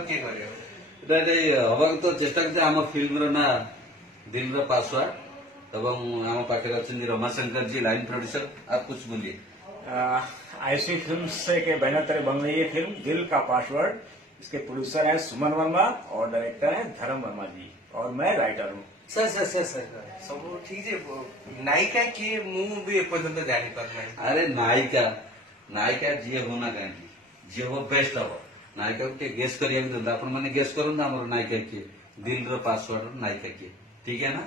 किए करे हवा तो चेष्टा करते आम फिल्म ना दिल पासवार्ड एवं आम पाखे अच्छा रमाशंकर जी लाइन प्रोड्यूसर आप कुछ बोलिए। आईसी फिल्म से के बैनर तले बन रही है फिल्म दिल का पासवर्ड। इसके प्रोड्यूसर हैं सुमन वर्मा और डायरेक्टर हैं धर्म वर्मा जी और मैं राइटर हूँ। सर सर सर सर सब ठीक है नायिका किए मुझे भी एपर्यंत जानी पारना अरे नायिका नायिका जी हो ना कहीं जी हो बेस्ट हम नायिका को गेस करिए आपण मैंने गेस करूँ आम नायिका किए दिल पासवर्ड नायिका किए ठीक है ना।